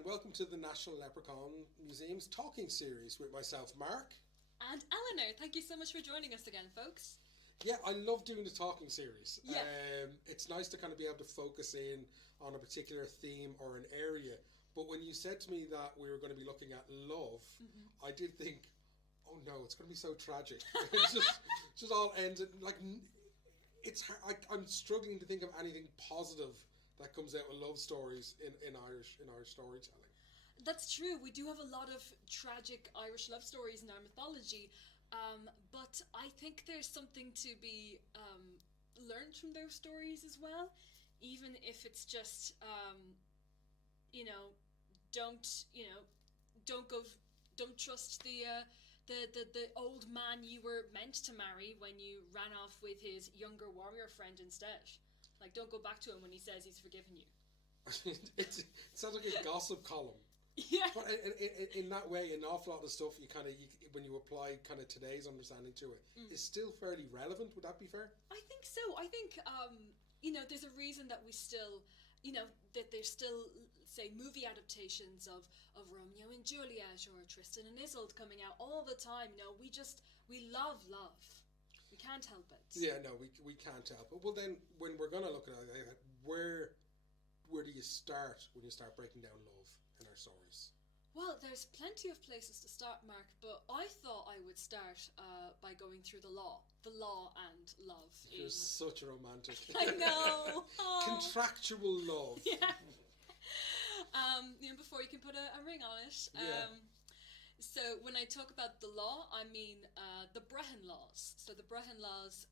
and welcome to the National Leprechaun Museum's talking series with myself, Mark. And Eleanor. Thank you so much for joining us again, folks. Yeah, I love doing the talking series. Yeah. It's nice to kind of be able to focus in on a particular theme or an area. But when you said to me that we were going to be looking at love, I did think, oh no, it's going to be so tragic. It's just all ends like it's hard. I'm struggling to think of anything positive that comes out of love stories in Irish storytelling. That's true. We do have a lot of tragic Irish love stories in our mythology, but I think there's something to be learned from those stories as well, even if it's just don't trust the old man you were meant to marry when you ran off with his younger warrior friend instead. Like, don't go back to him when he says he's forgiven you. It sounds like a gossip column. Yeah. But in that way, an awful lot of stuff when you apply kind of today's understanding to it, is still fairly relevant. Would that be fair? I think so. I think there's a reason that we still, that there's still, say, movie adaptations of Romeo and Juliet or Tristan and Isolde coming out all the time. We love love. We can't help it. Yeah, no, we can't help it. Well, then, when we're going to look at it, where do you start when you start breaking down love in our stories? Well, there's plenty of places to start, Mark, but I thought I would start by going through the law and love. You're such a romantic. I know. Oh. Contractual love. Yeah. Before you can put a ring on it. Yeah. So when I talk about the law, I mean the Brehon laws. So the Brehon laws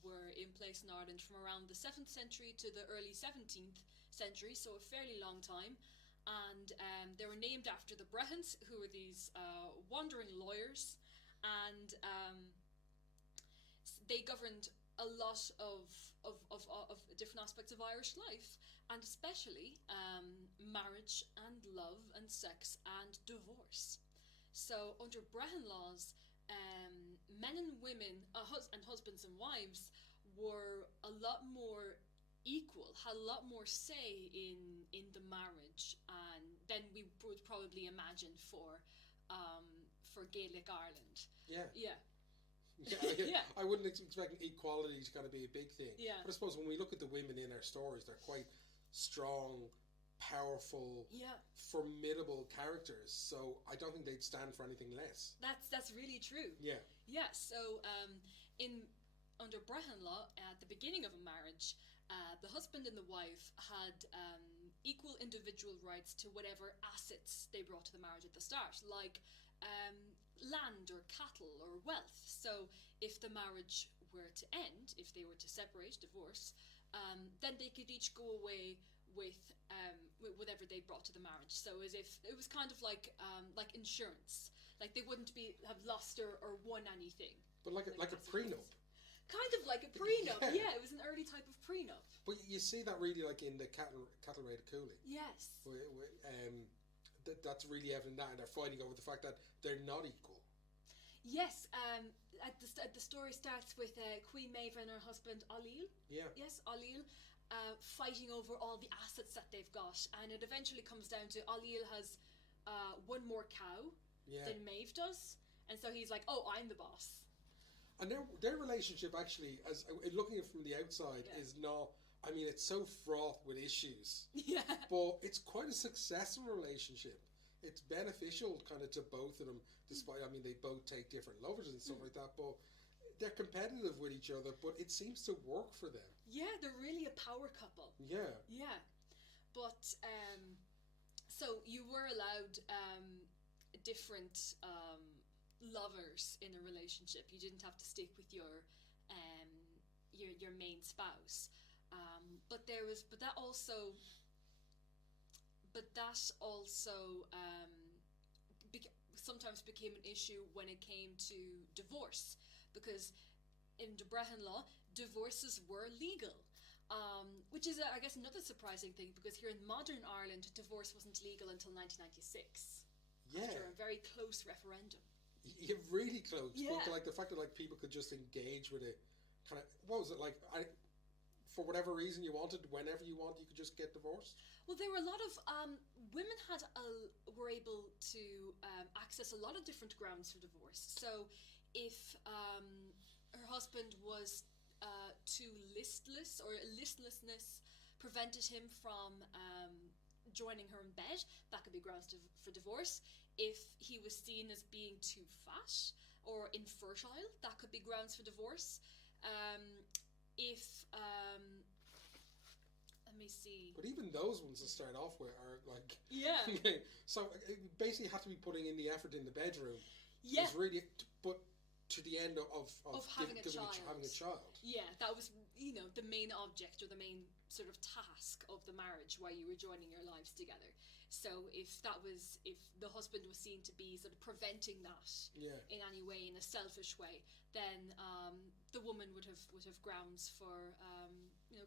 were in place in Ireland from around the 7th century to the early 17th century, so a fairly long time. And they were named after the Brehons, who were these wandering lawyers, and they governed a lot of different aspects of Irish life, and especially marriage and love and sex and divorce. So under Brehon laws, men and women, and husbands and wives, were a lot more equal, had a lot more say in the marriage, and than we would probably imagine for Gaelic Ireland. Yeah. Yeah. Yeah. I wouldn't expect equality to kind of be a big thing. Yeah. But I suppose when we look at the women in our stories, they're quite strong, powerful, formidable characters. So I don't think they'd stand for anything less. That's really true. Yeah. Yeah. So under Brehon law, at the beginning of a marriage, the husband and the wife had equal individual rights to whatever assets they brought to the marriage at the start, like land or cattle or wealth. So if the marriage were to end, if they were to separate, divorce, then they could each go away with whatever they brought to the marriage. So as if it was kind of like insurance, like they wouldn't have lost or won anything. But like a prenup. Kind of like a prenup, yeah. It was an early type of prenup. But you see that really like in the cattle raid cooling. Yes. That's really evident that, and they're fighting over the fact that they're not equal. Yes, the story starts with Queen Maeve and her husband Ailill. Yeah. Yes, Ailill, fighting over all the assets that they've got, and it eventually comes down to Ailill has one more cow than Maeve does, and so he's like, "Oh, I'm the boss." And their relationship actually, as looking at it from the outside, is not. I mean, it's so fraught with issues. Yeah. But it's quite a successful relationship. It's beneficial kind of to both of them, despite, I mean, they both take different lovers and stuff like that, but they're competitive with each other, but it seems to work for them. Yeah, they're really a power couple. Yeah. Yeah. But, so you were allowed different lovers in a relationship. You didn't have to stick with your main spouse. But that also sometimes became an issue when it came to divorce, because in the Brehon law, divorces were legal, which is, I guess, another surprising thing, because here in modern Ireland, divorce wasn't legal until 1996, after a very close referendum. Yeah, really close. Yeah. But like the fact that like people could just engage with it, kind of, what was it like? For whatever reason you wanted, whenever you want, you could just get divorced? Well, there were a lot of women were able to access a lot of different grounds for divorce. So, if her husband was too listless, or listlessness prevented him from joining her in bed, that could be grounds for divorce. If he was seen as being too fat or infertile, that could be grounds for divorce. If let me see. But even those ones to start off with are like, Yeah. So it basically had to be putting in the effort in the bedroom. Yeah. It was really, but to the end of having a child. Having a child. Yeah, that was, the main object, or the main sort of task of the marriage while you were joining your lives together. So if the husband was seen to be sort of preventing that in any way, in a selfish way, then the woman would have grounds for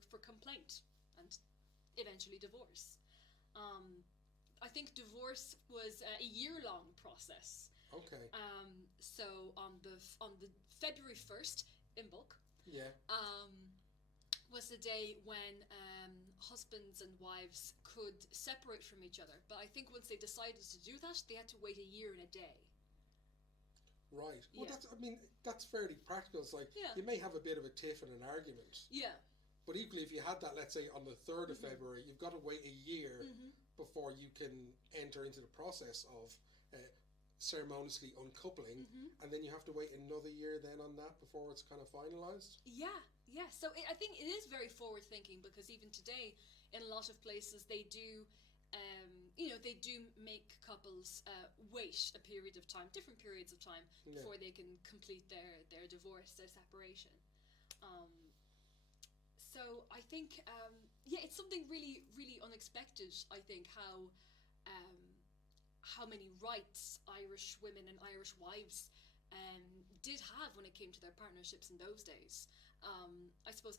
for complaint and eventually divorce. I think divorce was a year-long process. Okay. So on the February 1st in Bulk. Yeah. Was the day when husbands and wives could separate from each other. But I think once they decided to do that, they had to wait a year and a day. Right. Well, Yeah. that's fairly practical. It's like, Yeah. you may have a bit of a tiff and an argument. Yeah. But equally, if you had that, let's say, on the 3rd of Mhm. February, you've got to wait a year Mm-hmm. before you can enter into the process of ceremoniously uncoupling, and then you have to wait another year then on that before it's kind of finalised. Yeah. So I think it is very forward thinking, because even today, in a lot of places, they do, they do make couples wait a period of time, different periods of time, before they can complete their divorce, their separation. So I think, it's something really, really unexpected. I think how many rights Irish women and Irish wives did have when it came to their partnerships in those days. I suppose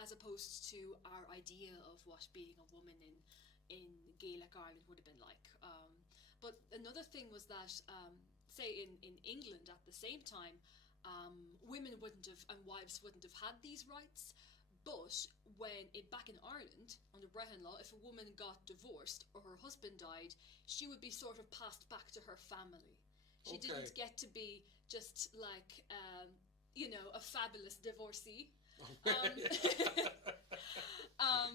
as opposed to our idea of what being a woman in Gaelic Ireland would have been like. But another thing was that, say in England at the same time, women and wives wouldn't have had these rights. But back in Ireland, under Brehon law, if a woman got divorced or her husband died, she would be sort of passed back to her family. She didn't get to be just like, a fabulous divorcee.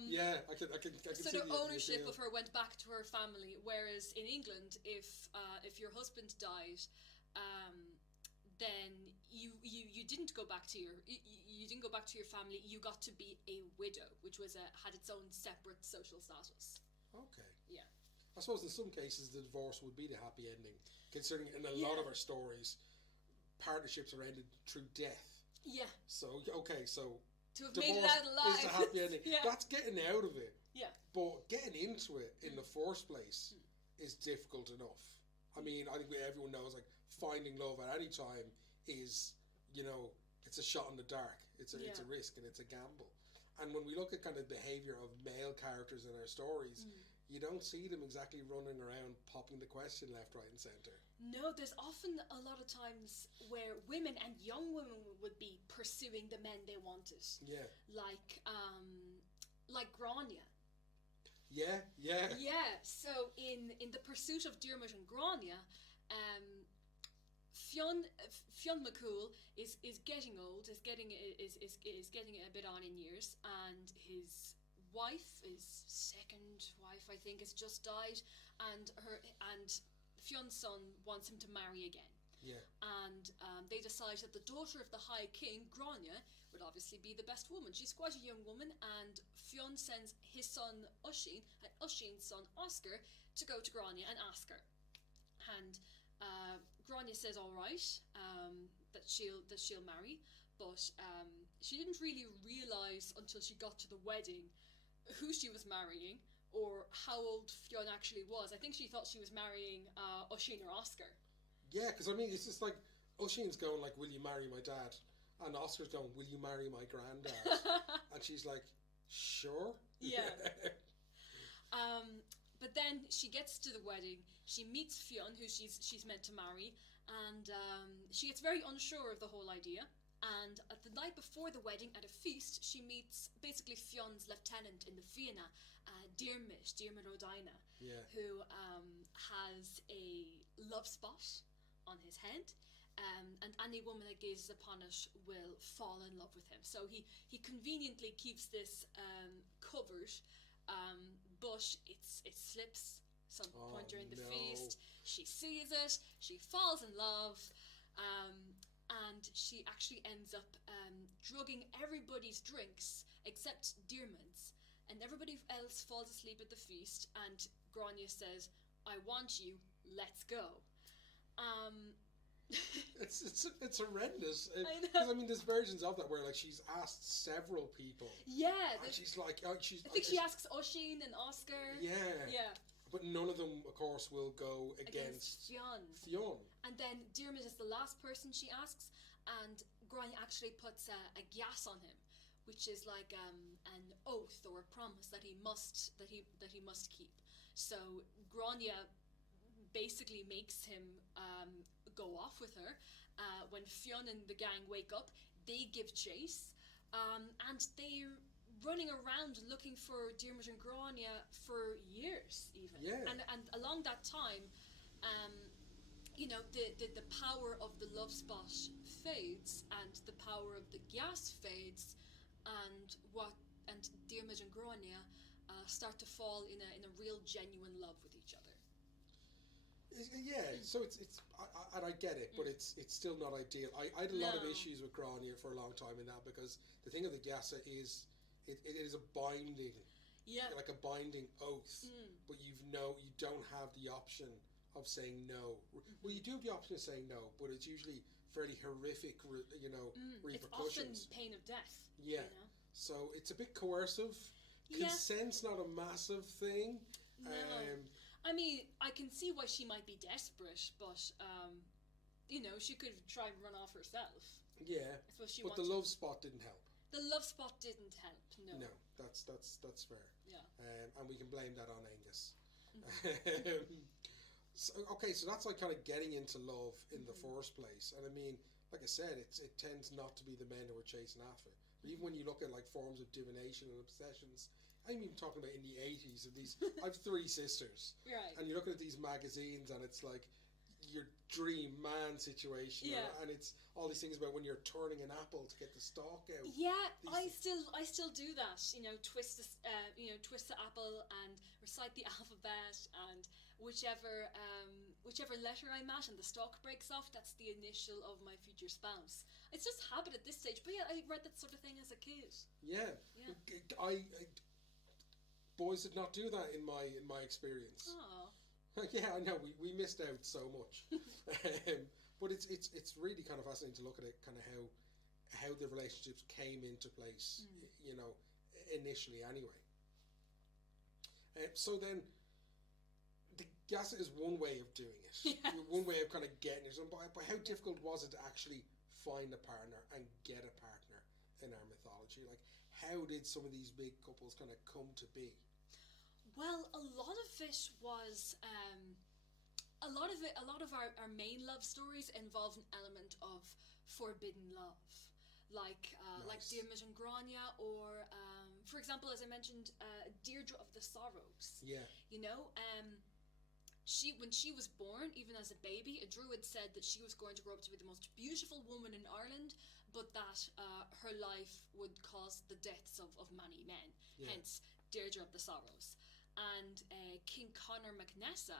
Yeah, I can So see the the ownership appeal. of her went back to her family. Whereas in England, if your husband died, then you didn't go back to your family. You got to be a widow, which had its own separate social status. Okay. Yeah. I suppose in some cases the divorce would be the happy ending, considering in a lot of our stories, partnerships are ended through death. Yeah. So so to have divorce made it out alive is the happy ending. Yeah. That's getting out of it. Yeah. But getting into it in the first place is difficult enough. I mean, I think everyone knows, like, finding love at any time is, it's a shot in the dark. It's a risk, and it's a gamble. And when we look at kind of behaviour of male characters in our stories, you don't see them exactly running around popping the question left, right and centre. No, there's often a lot of times where women and young women would be pursuing the men they wanted. Yeah. Like Grania. Yeah. Yeah, so in the pursuit of Diarmuid and Grania, Fionn McCool is getting old, is getting a bit on in years, and his wife, his second wife, I think, has just died, and Fionn's son wants him to marry again. Yeah. And they decide that the daughter of the High King, Grania, would obviously be the best woman. She's quite a young woman, and Fionn sends his son Oisín and Oisín's son Oscar to go to Grania and ask her. And Grania says all right, that she'll marry, but she didn't really realise until she got to the wedding who she was marrying or how old Fionn actually was. I think she thought she was marrying Oisín or Oscar. Yeah, because I mean, it's just like Oisín's going like, "Will you marry my dad?" And Oscar's going, "Will you marry my granddad?" And she's like, "Sure." Yeah. But then she gets to the wedding. She meets Fionn, who she's meant to marry, and she gets very unsure of the whole idea. And at the night before the wedding, at a feast, she meets basically Fionn's lieutenant in the Fianna, Diarmid O'Dina, Yeah. who has a love spot on his head, and any woman that gazes upon it will fall in love with him. So he conveniently keeps this covered, but it slips some point during the feast. She sees it, she falls in love, and she actually ends up drugging everybody's drinks except Diarmid's, and everybody else falls asleep at the feast, and Grania says, "I want you, let's go." It's horrendous. I know. 'Cause, I mean, there's versions of that where like she's asked several people. Yeah, And she's like, I think she asks Oisin and Oscar. Yeah. Yeah. But none of them, of course, will go against Fionn. And then Diarmid is the last person she asks, and Grania actually puts a gas on him, which is like an oath or a promise that he must keep. So Grania basically makes him go off with her. When Fionn and the gang wake up, they give chase, and they're running around looking for Diarmid and Grania for years, even. Yeah. And along that time, the power of the love spot fades, and the power of the gas fades, and Diarmid and Grania start to fall in a real genuine love with each other. Yeah, so it's I get it, but it's still not ideal. I had a lot of No. issues with Grania for a long time in that, because the thing of the Gasa is it is a binding, Yeah. like a binding oath, but you don't have the option of saying no. Well, you do have the option of saying no, but it's usually fairly horrific, repercussions. It's often pain of death. Yeah. You know? So it's a bit coercive. Yeah. Consent's not a massive thing. No. I mean, I can see why she might be desperate, but she could try and run off herself. Yeah, I suppose she but wanted. the love spot didn't help. The love spot didn't help. No. No, that's fair. Yeah. And we can blame that on Angus. So that's like kind of getting into love in the first place. And I mean, like I said, it tends not to be the men who are chasing after. But even when you look at like forms of divination and obsessions, I'm even talking about in the 80s of these. I have 3 sisters, Right. and you're looking at these magazines, and it's like your dream man situation, Yeah. and it's all these things about when you're turning an apple to get the stalk out. Yeah, These I still do that. Twist the apple and recite the alphabet, and whichever letter I'm at and the stalk breaks off, that's the initial of my future spouse. It's just habit at this stage. But yeah, I read that sort of thing as a kid. Yeah. I boys did not do that in my experience. Oh. Yeah, I know we missed out so much. But it's really kind of fascinating to look at it, kind of how the relationships came into place, initially anyway. So then, the Gasa is one way of doing it. Yes. One way of kind of getting it. But how difficult was it to actually find a partner and get a partner in our mythology? Like, how did some of these big couples kind of come to be? Well, a lot of it was a lot of our main love stories involve an element of forbidden love, like Nice. Diarmid and Grania, or for example, as I mentioned, Deirdre of the Sorrows. Yeah. When she was born, even as a baby, a druid said that she was going to grow up to be the most beautiful woman in Ireland, but that her life would cause the deaths of many men. Yeah. Hence, Deirdre of the Sorrows. And King Conor MacNessa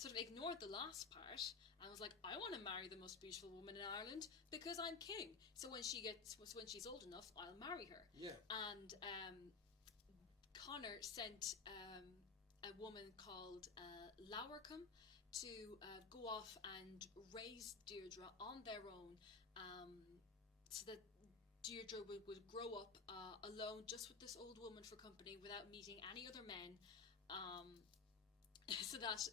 sort of ignored the last part and was like, "I want to marry the most beautiful woman in Ireland because I'm king. So when she's old enough, I'll marry her." Yeah. And Conor sent a woman called Laurcum to go off and raise Deirdre on their own, so that Deirdre would grow up alone, just with this old woman for company, without meeting any other men, so that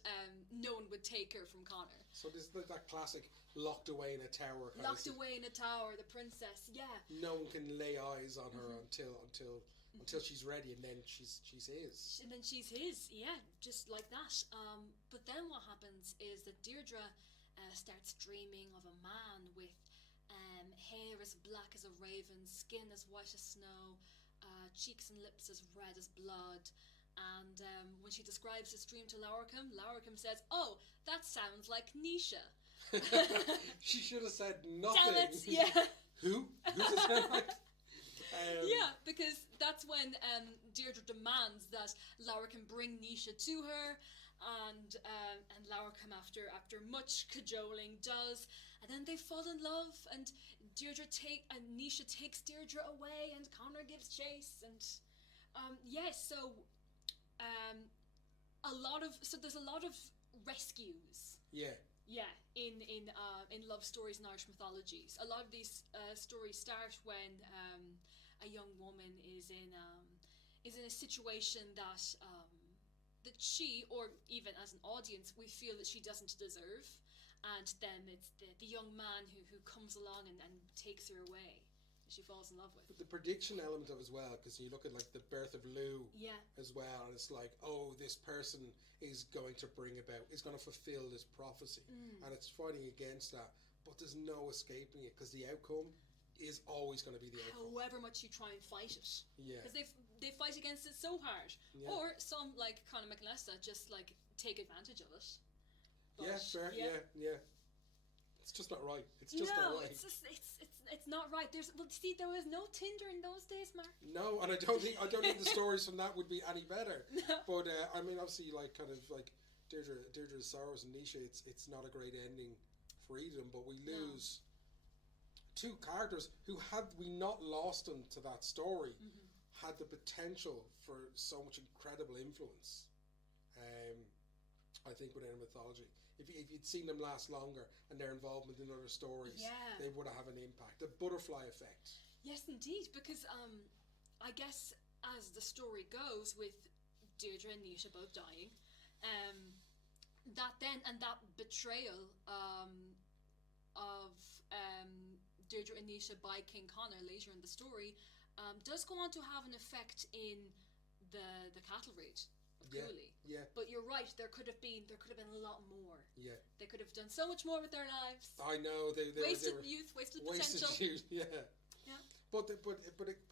no one would take her from Conor. So this is that classic locked away in a tower. Locked away in a tower, the princess. Yeah. No one can lay eyes on her until she's ready, and then she's his. And then she's his. Yeah, just like that. But then what happens is that Deirdre starts dreaming of a man with hair as black as a raven, skin as white as snow, cheeks and lips as red as blood, when she describes this dream to Lauracum, Lauracum says, "Oh, that sounds like Nisha." She should have said nothing. Damn it! Yeah. Who? Who's it sound like? Yeah, because that's when Deirdre demands that Lauracum bring Nisha to her, and Lauracum, after much cajoling, does, and then they fall in love, and Nisha takes Deirdre away, and Connor gives chase, and there's a lot of rescues. Yeah. Yeah, in love stories in Irish mythologies, a lot of these stories start when a young woman is in a situation that she, or even as an audience, we feel that she doesn't deserve, and then it's the young man who comes along and takes her away, that she falls in love with. But the prediction element of it as well, because you look at like the birth of Lou, as well, and it's like, oh, this person is going to fulfill this prophecy, and it's fighting against that, but there's no escaping it, because the outcome is always going to be the outcome. However much you try and fight it. Yeah. Because they fight against it so hard. Yeah. Or some, like Conor McAllister, just like take advantage of it. But, yeah, fair. Yeah. It's just not right. It's not right. It's not right. There was no Tinder in those days, Mark. No, and I don't think the stories from that would be any better. No. But I mean, obviously, like kind of like Deirdre's sorrows and Nisha, it's not a great ending for either of them, but we lose two characters who, had we not lost them to that story, had the potential for so much incredible influence. I think within mythology, if you'd seen them last longer and their involvement in other stories, they would have an impact. The butterfly effect. Yes, indeed, because I guess as the story goes, with Deirdre and Nisha both dying, that betrayal of Deirdre and Nisha by King Connor later in the story does go on to have an effect in the cattle raid of Cooley. Yeah. But you're right, there could have been a lot more. Yeah. They could have done so much more with their lives. I know they wasted youth, wasted potential. Youth, yeah. But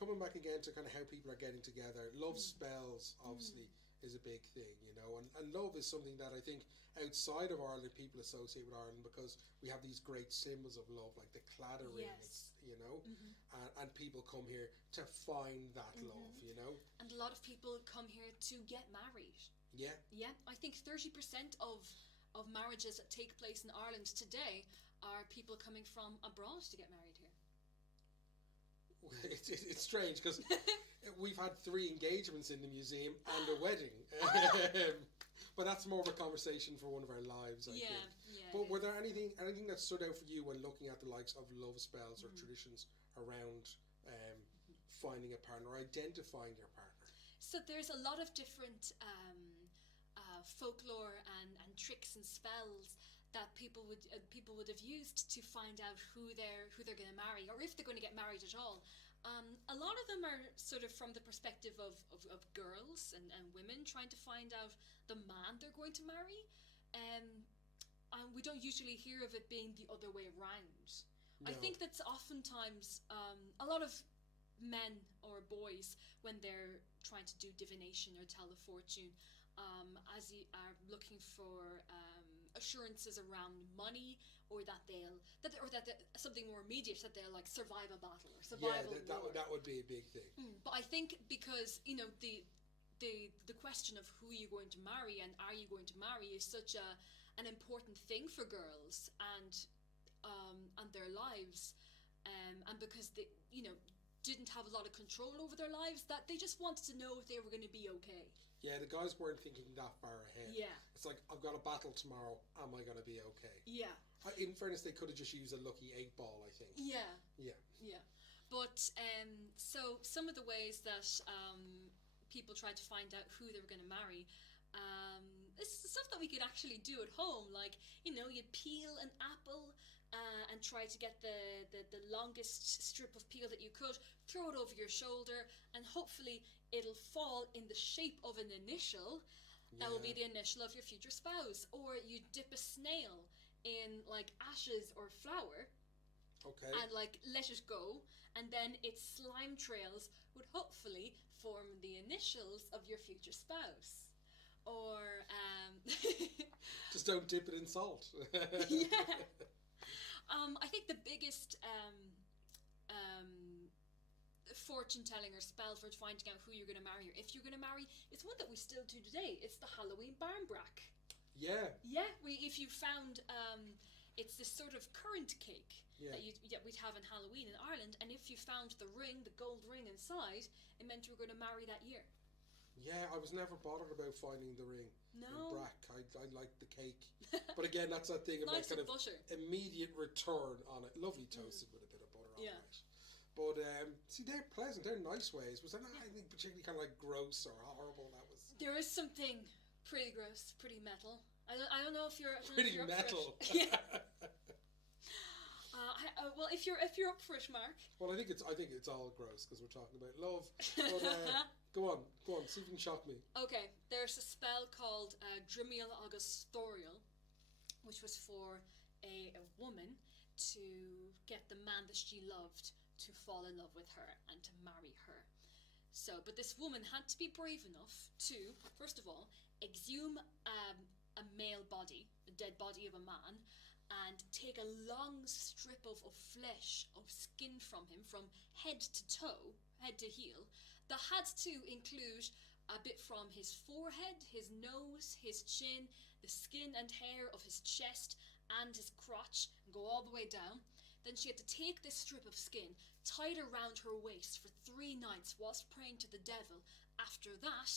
coming back again to kind of how people are getting together, love spells obviously is a big thing, you know, and love is something that I think outside of Ireland people associate with Ireland, because we have these great symbols of love, like the claddagh rings, you know, and people come here to find that love, you know. And a lot of people come here to get married. Yeah. I think 30% of marriages that take place in Ireland today are people coming from abroad to get married here. It's strange, because we've had 3 engagements in the museum and a wedding. But that's more of a conversation for one of our lives, I think. But were there anything that stood out for you when looking at the likes of love spells or traditions around finding a partner, or identifying your partner? So there's a lot of different folklore and tricks and spells that people would have used to find out who they're going to marry, or if they're going to get married at all. A lot of them are sort of from the perspective of girls and women trying to find out the man they're going to marry. And we don't usually hear of it being the other way around. No. I think that's oftentimes a lot of men or boys, when they're trying to do divination or tell the fortune, as you are looking for assurances around money, or that something more immediate, that they'll like survive a battle or survive a war. That would be a big thing. But I think because, you know, the question of who you're going to marry and are you going to marry is such an important thing for girls and their lives, and because they, you know, didn't have a lot of control over their lives, that they just wanted to know if they were going to be okay. Yeah, the guys weren't thinking that far ahead. Yeah. It's like, I've got a battle tomorrow, am I going to be okay? Yeah. In fairness, they could have just used a lucky 8 ball, I think. Yeah. Yeah. But so some of the ways that people tried to find out who they were going to marry, it's stuff that we could actually do at home. Like, you know, you'd peel an apple and try to get the longest strip of peel that you could, throw it over your shoulder, and hopefully it'll fall in the shape of an initial. That will be the initial of your future spouse. Or you dip a snail in like ashes or flour, and like let it go, and then its slime trails would hopefully form the initials of your future spouse. or Just don't dip it in salt. yeah. I think the biggest fortune telling or spell for finding out who you're going to marry or if you're going to marry, it's one that we still do today. It's the Halloween barnbrack. Yeah. Yeah, if you found it's this sort of currant cake that we'd have in Halloween in Ireland, and if you found the ring, the gold ring inside, it meant you were going to marry that year. Yeah, I was never bothered about finding the ring. No. In brack. I liked the cake. But again, that's that thing of nice like kind of butter. immediate return on it. Lovely toasted with a bit of butter on it. But see, they're pleasant. They're nice ways. Was there anything particularly kind of like gross or horrible that was? There is something pretty gross, pretty metal. I don't know if you're pretty if you're metal. Up for it. Yeah. Well, if you're up for it, Mark. Well, I think it's all gross because we're talking about love. But go on, see if you can shock me. Okay, there's a spell called Drimiel Agus Thorial, which was for a woman to get the man that she loved to fall in love with her and to marry her. So, but this woman had to be brave enough to, first of all, exhume a male body, the dead body of a man, and take a long strip of flesh, of skin from him, from head to toe, head to heel, that had to include a bit from his forehead, his nose, his chin, the skin and hair of his chest and his crotch, and go all the way down. Then she had to take this strip of skin, tie it around her waist for 3 nights whilst praying to the devil. After that,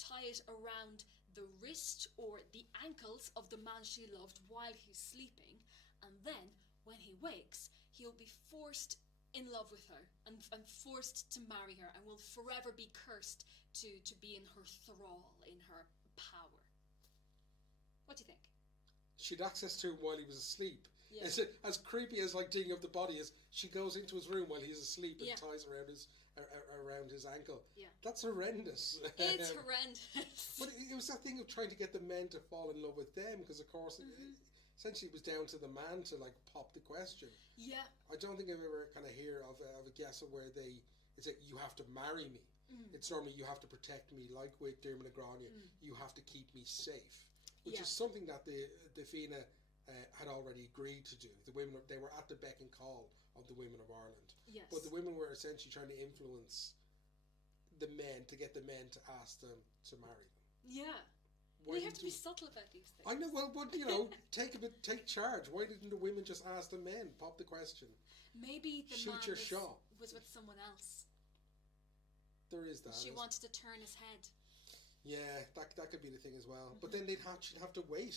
tie it around the wrist or the ankles of the man she loved while he's sleeping. And then, when he wakes, he'll be forced in love with her and forced to marry her and will forever be cursed to be in her thrall, in her power. What do you think? She'd access to him while he was asleep. Yeah. Is it as creepy as like digging up the body as she goes into his room while he's asleep and ties around his ankle? Yeah. That's horrendous. It's horrendous. But it was that thing of trying to get the men to fall in love with them because, of course, essentially it was down to the man to like pop the question. Yeah. I don't think I've ever kind of hear of a guess where it's like you have to marry me. It's normally you have to protect me, like with Dermot Agrania. You have to keep me safe, which is something that the Fianna had already agreed to do. The women, they were at the beck and call of the women of Ireland. Yes. But the women were essentially trying to influence the men to get the men to ask them to marry them. Yeah. They have to be subtle about these things. I know. Well, take charge. Why didn't the women just ask the men? Pop the question. Maybe the Shoot man your shot. was with someone else. There is that. She wanted to turn his head. Yeah, that could be the thing as well. But then she'd have to wait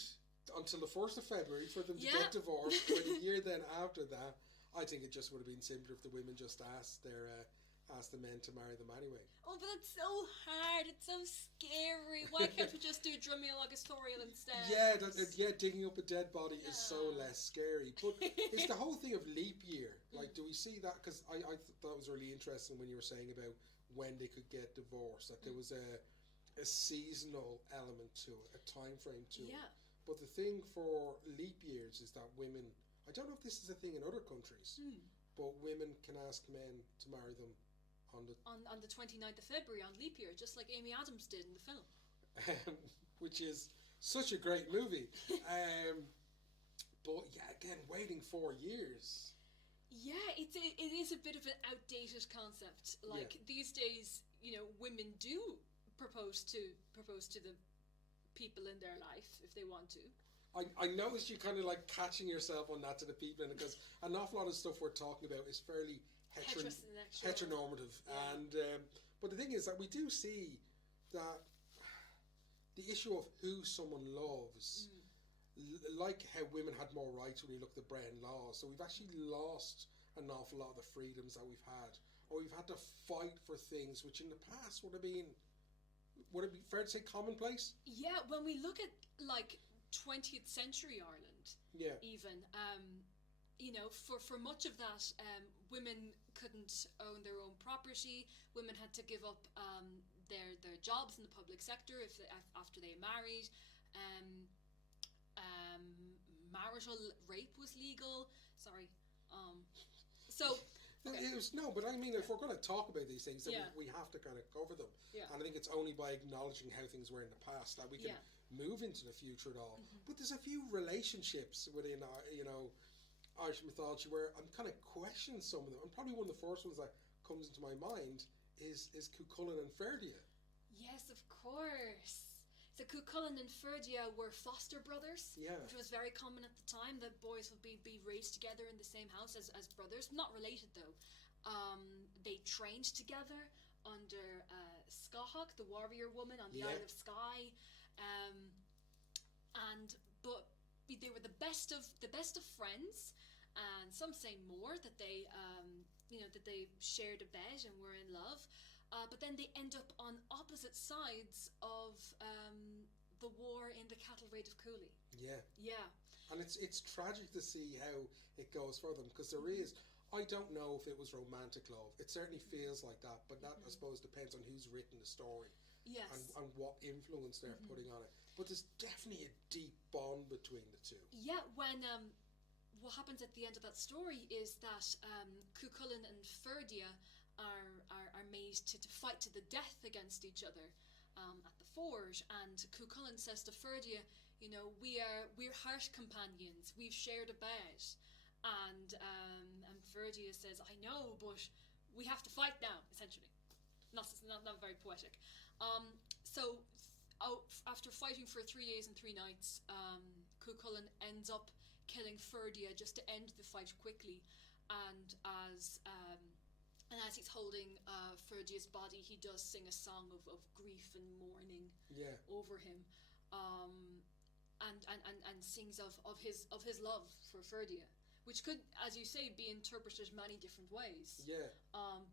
until the 1st of February for them to get divorced. For the year then after that, I think it just would have been simpler if the women just asked the men to marry them anyway. Oh, but it's so hard. It's so scary. Why can't we just do Drimiel Agus Thorial instead? Yeah, digging up a dead body is so less scary. But it's the whole thing of leap year. Like, do we see that? Because I thought it was really interesting when you were saying about when they could get divorced. That there was a seasonal element to it, a time frame to it. But the thing for leap years is that women, I don't know if this is a thing in other countries, but women can ask men to marry them on the 29th of February on leap year, just like Amy Adams did in the film. Which is such a great movie. But yeah, again, waiting 4 years. Yeah, it is a bit of an outdated concept. Like these days, women do propose to the people in their life if they want to. I noticed you kind of like catching yourself on that to the people, because an awful lot of stuff we're talking about is fairly heteronormative, and but the thing is that we do see that the issue of who someone loves, like how women had more rights when you look at the Brown laws, so we've actually lost an awful lot of the freedoms that we've had, or we've had to fight for things which in the past would it be fair to say commonplace? Yeah, when we look at like 20th century Ireland, even for much of that, women couldn't own their own property. Women had to give up their jobs in the public sector after they married. Marital rape was legal. Sorry. So Okay. But I mean, if we're going to talk about these things, then Yeah. we have to kind of cover them. Yeah. And I think it's only by acknowledging how things were in the past that we can Yeah. move into the future at all. Mm-hmm. But there's a few relationships within, Irish mythology where I'm kind of questioning some of them. And probably one of the first ones that comes into my mind is Cuchulainn and Ferdia. Yes, of course. So Cuchulainn and Ferdia were foster brothers, Yeah. which was very common at the time. That boys would be raised together in the same house as brothers. Not related though. They trained together under Skahak, the warrior woman on the Yeah. Isle of Skye, but they were the best of friends, and some say more that they that they shared a bed and were in love. But then they end up on opposite sides of the war in the cattle raid of Cooley. Yeah. Yeah. And it's tragic to see how it goes for them, because there is, I don't know if it was romantic love. It certainly feels like that, but that I suppose depends on who's written the story. Yes. And what influence they're putting on it. But there's definitely a deep bond between the two. Yeah, when what happens at the end of that story is that Cuchulainn and Ferdia are made to fight to the death against each other at the forge, and Cuchulainn says to Ferdia, we're heart companions, we've shared a bed, and Ferdia says, I know, but we have to fight now, essentially. Not very poetic. So after fighting for 3 days and 3 nights, Cuchulainn ends up killing Ferdia just to end the fight quickly, and as he's holding Ferdia's body, he does sing a song of grief and mourning over him, and sings of his love for Ferdia, which could, as you say, be interpreted many different ways. Yeah.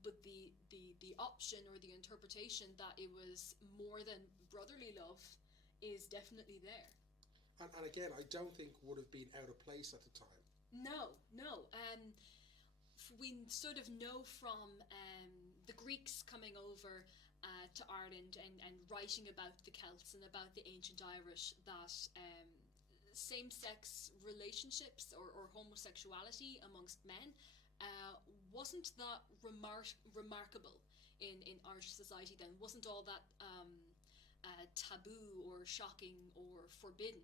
But the option or the interpretation that it was more than brotherly love is definitely there. And again, I don't think would have been out of place at the time. No. We sort of know from the Greeks coming over to Ireland and writing about the Celts and about the ancient Irish that same-sex relationships or homosexuality amongst men wasn't that remarkable in Irish society then. Wasn't all that taboo or shocking or forbidden.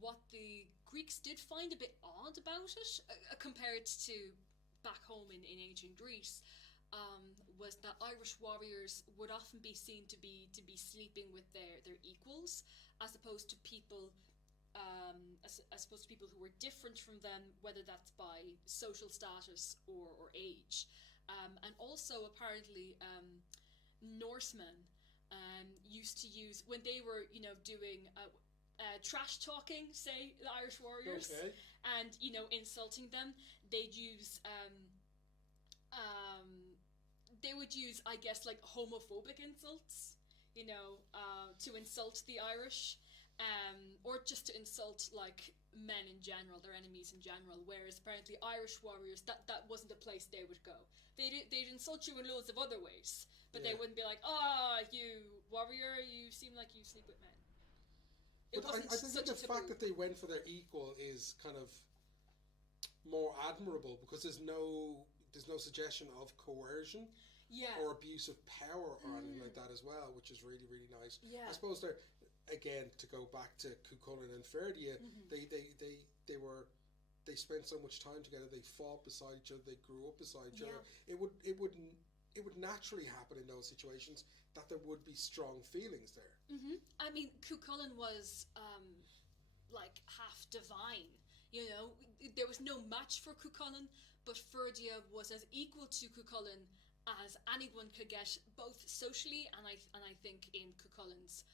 What the Greeks did find a bit odd about it, compared to back home in ancient Greece, was that Irish warriors would often be seen to be sleeping with their equals, as opposed to people who were different from them, whether that's by social status or age. And also apparently Norsemen used to use, when they were doing trash talking, say, the Irish warriors, Okay. and insulting them, they'd use they would use, I guess, like homophobic insults, to insult the Irish, or just to insult like men in general, their enemies in general. Whereas apparently Irish warriors, that wasn't a place they would go. They'd insult you in loads of other ways, but they wouldn't be like, you warrior, you seem like you sleep with men. But I think the fact that they went for their equal is kind of more admirable, because there's no suggestion of coercion or abuse of power or anything like that as well, which is really, really nice. Yeah. I suppose they're, again, to go back to Cuchulainn and Ferdia, they spent so much time together. They fought beside each other. They grew up beside each other. It would naturally happen in those situations that there would be strong feelings there. I mean, Cuchulainn was like half divine. There was no match for Cuchulainn, but Ferdia was as equal to Cuchulainn as anyone could get, both socially and I think in Cuchulainn's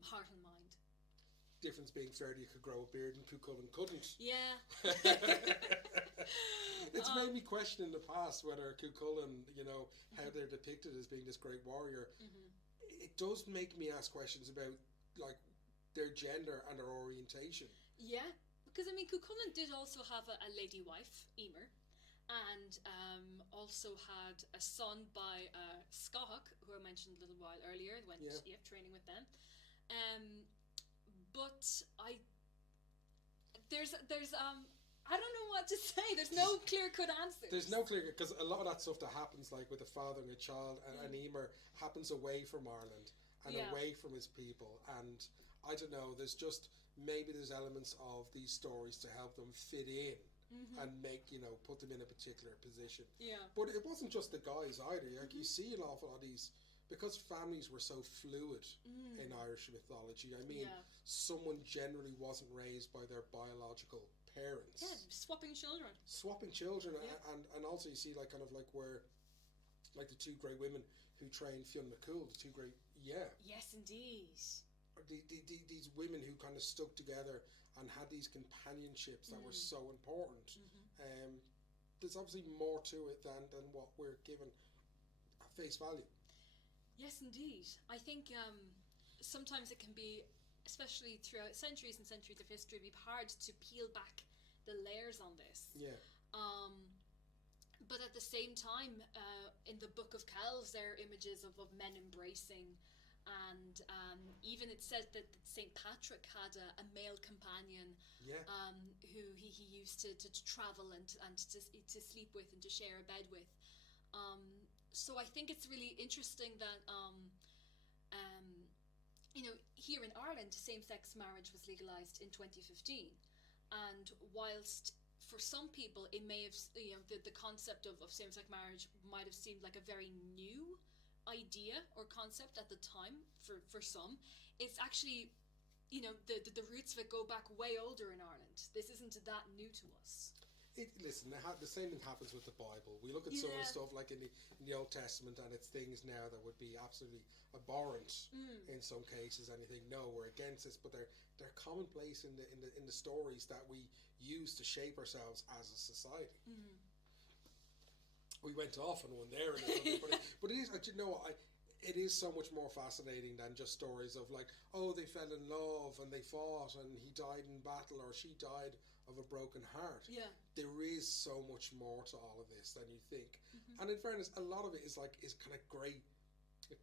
heart and mind. Difference being Ferdia could grow a beard and Cuchulainn couldn't. Yeah. It's made me question in the past whether Cuchulainn, how they're depicted as being this great warrior. It does make me ask questions about like their gender and their orientation. Yeah, because I mean, Cuchulainn did also have a lady wife, Emer, and also had a son by Skahak, who I mentioned a little while earlier. Went training with them. But there's I don't know what to say. There's no clear-cut answer. There's no clear, because a lot of that stuff that happens, like with a father and a child and Emer, happens away from Ireland and away from his people. And I don't know, maybe there's elements of these stories to help them fit in and make, put them in a particular position. Yeah. But it wasn't just the guys either. Like you see an awful lot of these, because families were so fluid in Irish mythology. I mean, someone generally wasn't raised by their biological parents. Yeah, swapping children. And also you see like kind of like where, like the two great women who trained Fionn McCool, the two great, Yes, indeed. These women who kind of stuck together and had these companionships that were so important. There's obviously more to it than what we're given at face value. Yes, indeed. I think sometimes it can be, especially throughout centuries and centuries of history, be hard to peel back the layers on this. Yeah. But at the same time, in the Book of Kells, there are images of men embracing, and even it said that St. Patrick had a male companion who he used to travel and to sleep with and to share a bed with. So I think it's really interesting that here in Ireland, same-sex marriage was legalised in 2015, and whilst for some people it may have, the concept of same-sex marriage might have seemed like a very new idea or concept at the time for some, it's actually, the roots of it go back way older in Ireland. This isn't that new to us. Listen, the same thing happens with the Bible. We look at some of the stuff like in the Old Testament, and it's things now that would be absolutely abhorrent in some cases. And you think, no, we're against this, but they're commonplace in the stories that we use to shape ourselves as a society. We went off on one there, but it is. It is so much more fascinating than just stories of like, oh, they fell in love and they fought and he died in battle or she died of a broken heart. Yeah. There is so much more to all of this than you think. And in fairness, a lot of it is kind of great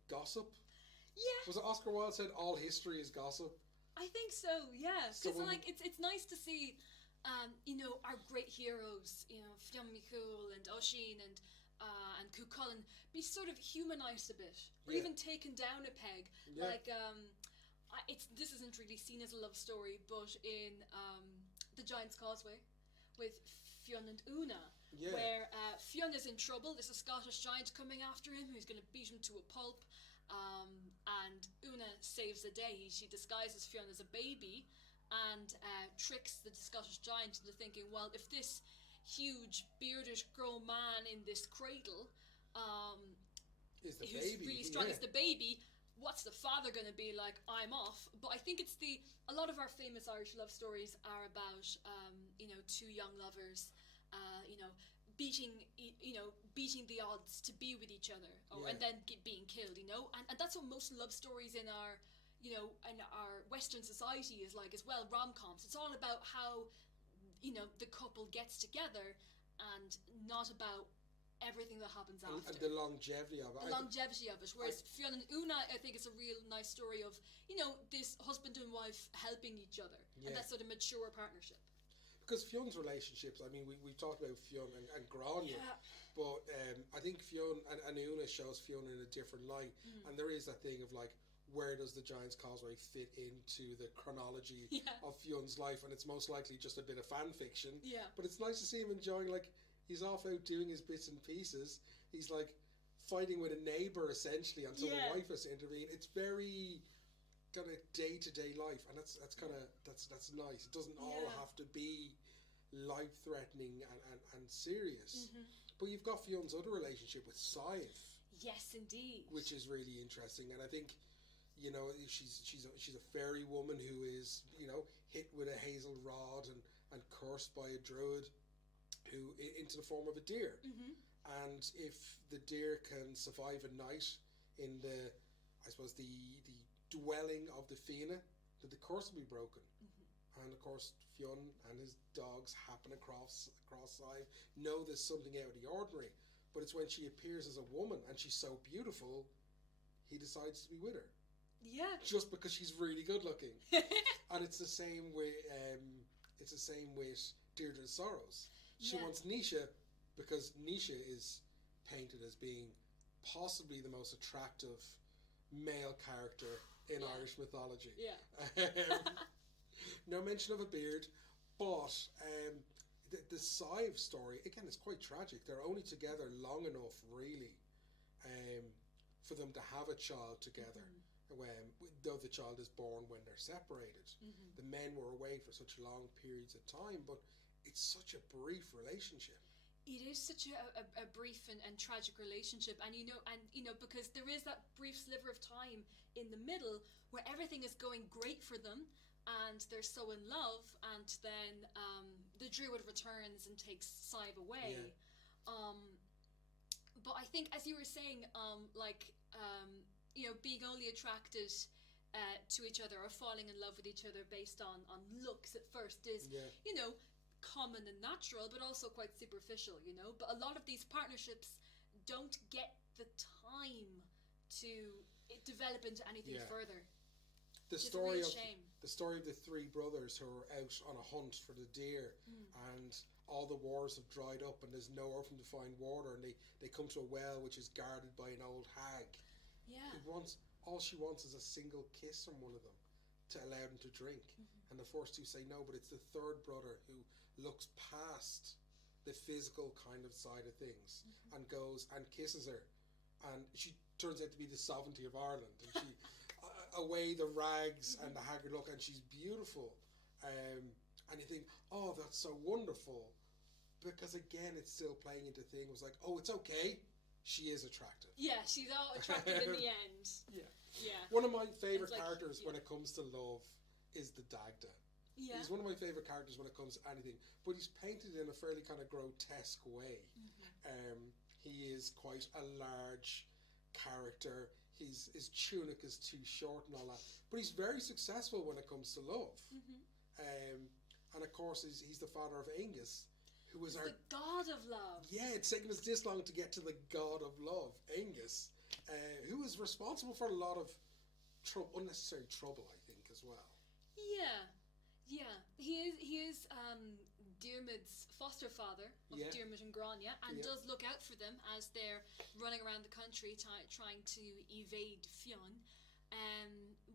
gossip. Yeah. Was it Oscar Wilde said all history is gossip? I think so, yeah. Because So it's nice to see, our great heroes, Fionn McCool and Oisin and Cuchulainn be sort of humanised a bit, or even taken down a peg. Yeah. Like, this isn't really seen as a love story, but in The Giant's Causeway with Fionn and Una, where Fionn is in trouble. There's a Scottish giant coming after him who's going to beat him to a pulp, and Una saves the day. She disguises Fionn as a baby and tricks the Scottish giant into thinking, well, if this huge bearded grown man in this cradle Is the who's baby really strong is the baby, what's the father going to be like? I'm off. But I think it's a lot of our famous Irish love stories are about two young lovers beating the odds to be with each other, and then being killed, and that's what most love stories in our Western society is like as well. Rom-coms, it's all about how the couple gets together and not about everything that happens after. And the longevity of it. Whereas Fionn and Una, I think it's a real nice story of, this husband and wife helping each other, and that sort of mature partnership. Because Fionn's relationships, I mean, we talked about Fionn and Grania, but I think Fionn and Una shows Fionn in a different light, and there is that thing of like, where does the Giant's Causeway fit into the chronology of Fionn's life? And it's most likely just a bit of fan fiction. Yeah. But it's nice to see him enjoying, like, he's off out doing his bits and pieces. He's like fighting with a neighbour essentially until the wife has to intervene. It's very kind of day-to-day life, and that's nice. It doesn't all have to be life-threatening and serious. But you've got Fionn's other relationship with Scythe. Yes, indeed. Which is really interesting, and I think she's a fairy woman who is hit with a hazel rod and cursed by a druid who into the form of a deer. And if the deer can survive a night in the dwelling of the Fianna, that the curse will be broken. And of course Fionn and his dogs happen across Scythe, know there's something out of the ordinary, but it's when she appears as a woman and she's so beautiful, he decides to be with her. Yeah. Just because she's really good looking. And it's the same with it's the same with Deirdre's Sorrows. She Yeah. wants Nisha because Nisha is painted as being possibly the most attractive male character in Yeah. Irish mythology. Yeah. No mention of a beard, but the Sive story, again, is quite tragic. They're only together long enough, really, for them to have a child together. When, though the child is born when they're separated. The men were away for such long periods of time, but it's such a brief relationship. It is such a brief and tragic relationship, and because there is that brief sliver of time in the middle where everything is going great for them, and they're so in love, and then the druid returns and takes Sive away. Yeah. But I think, as you were saying, being only attracted to each other or falling in love with each other based on looks at first is, common and natural, but also quite superficial, But a lot of these partnerships don't get the time to develop into anything further. The which story is a real of shame. the story of the three brothers who are out on a hunt for the deer, and all the waters have dried up, and there's nowhere for them to find water, and they come to a well which is guarded by an old hag. Yeah. All she wants is a single kiss from one of them to allow them to drink. And the first two say no, but it's the third brother who looks past the physical kind of side of things and goes and kisses her, and she turns out to be the sovereignty of Ireland, and she away the rags and the haggard look, and she's beautiful, and you think, oh, that's so wonderful, because again, it's still playing into things like, oh, it's okay, she is attractive. Yeah, she's all attractive in the end. Yeah. One of my favourite It's like, characters when it comes to love is the Dagda. Yeah. He's one of my favourite characters when it comes to anything, but he's painted in a fairly kind of grotesque way. He is quite a large character. His tunic is too short and all that, but he's very successful when it comes to love. And of course, he's the father of Angus, who was the god of love. Yeah, it's taken us this long to get to the god of love, Angus, who was responsible for a lot of unnecessary trouble, I think, as well. Yeah. He is Diarmaid's foster father of Diarmaid and Grania, and does look out for them as they're running around the country trying to evade Fionn.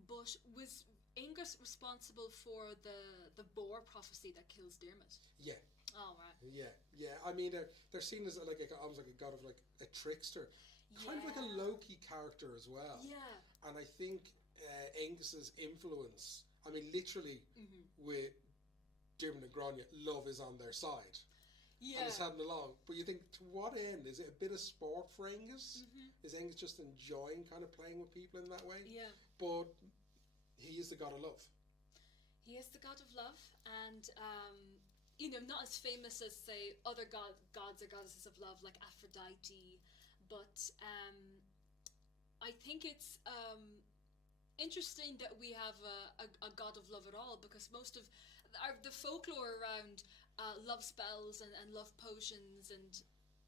But was Angus responsible for the boar prophecy that kills Diarmaid? Yeah. Oh, right. Yeah. I mean, they're seen as almost like a god of like a trickster, kind of like a Loki character as well. Yeah. And I think Angus's influence, I mean, literally with Diarmaid and Grania, love is on their side. Yeah. And it's heading along. But you think, to what end? Is it a bit of sport for Angus? Is Angus just enjoying kind of playing with people in that way? Yeah. But he is the god of love. He is the god of love, and not as famous as, say, other gods or goddesses of love like Aphrodite, but I think it's interesting that we have a god of love at all, because most of the folklore around love spells and love potions and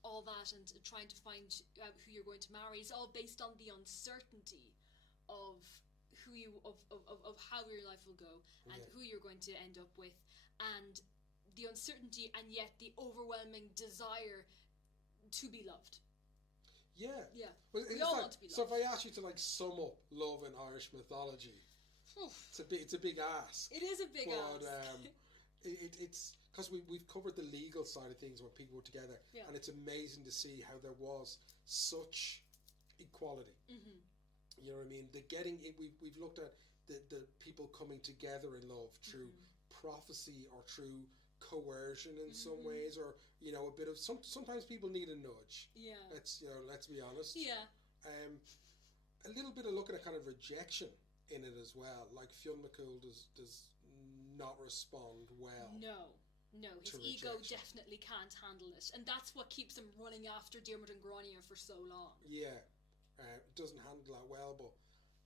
all that, and trying to find out who you're going to marry, is all based on the uncertainty of of how your life will go and who you're going to end up with, and the uncertainty, and yet the overwhelming desire to be loved. Yeah. Well, we all want to be loved. So if I ask you to like sum up love in Irish mythology, it's a big ask. It is a big ask. It's because we've covered the legal side of things where people were together, and it's amazing to see how there was such equality. You know what I mean? We've looked at the people coming together in love through prophecy or through coercion in some ways, or a bit of sometimes people need a nudge. Yeah. Let's be honest. Yeah. A little bit of looking at kind of rejection in it as well. Like Fionn McCool does not respond well. No, his ego definitely can't handle it, and that's what keeps him running after Diarmaid and Grania for so long. Yeah. Doesn't handle that well, but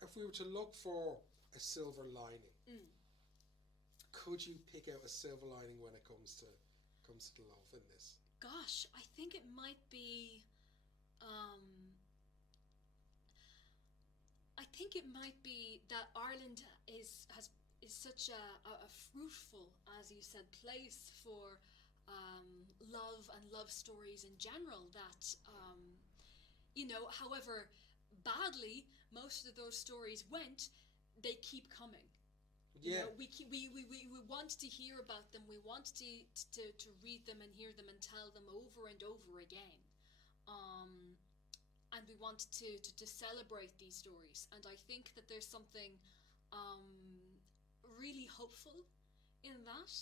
if we were to look for a silver lining, could you pick out a silver lining when it comes to the love in this? Gosh, I think it might be that Ireland is such a fruitful, as you said, place for love and love stories in general that, however badly most of those stories went, they keep coming. Yeah. We want to hear about them. We want to read them and hear them and tell them over and over again. And we want to celebrate these stories. And I think that there's something really hopeful in that.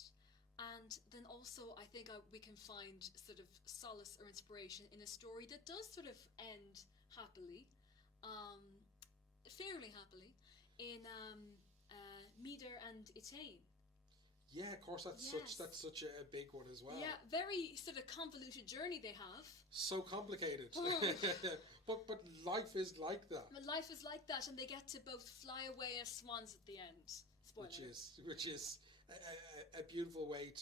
And then also, I think we can find sort of solace or inspiration in a story that does sort of end happily, fairly happily, in Meader and Etain. Yeah, of course, that's such a big one as well. Yeah, very sort of convoluted journey they have. So complicated. but life is like that. But life is like that, and they get to both fly away as swans at the end. Spoiler. Which is a beautiful way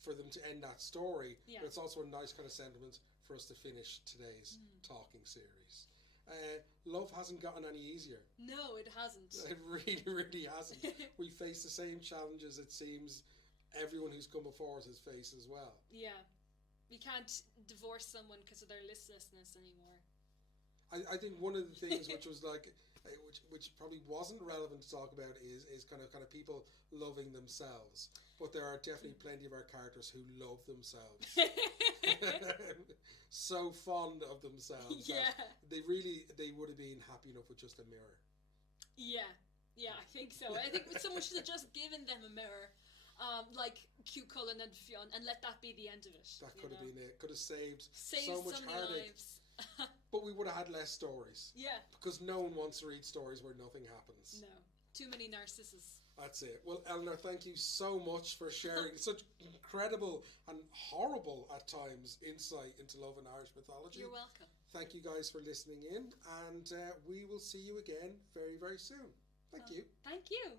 for them to end that story. Yeah. But it's also a nice kind of sentiment for us to finish today's talking series. Love hasn't gotten any easier. No, it hasn't. It really, really hasn't. We face the same challenges, it seems, everyone who's come before us has faced as well. Yeah. You can't divorce someone because of their listlessness anymore. I think one of the things which was like, which probably wasn't relevant to talk about is kind of people loving themselves. But there are definitely plenty of our characters who love themselves. So fond of themselves. Yeah. They would have been happy enough with just a mirror. Yeah, I think so. I think someone should have just given them a mirror, like Cú Chulainn and Fionn, and let that be the end of it. That could have been it. Could have saved so much many heartache. lives. But we would have had less stories. Yeah. Because no one wants to read stories where nothing happens. No. Too many narcissus. That's it. Well, Eleanor, thank you so much for sharing such incredible and horrible at times insight into love and Irish mythology. You're welcome. Thank you guys for listening in, and we will see you again very, very soon. Thank you. Thank you.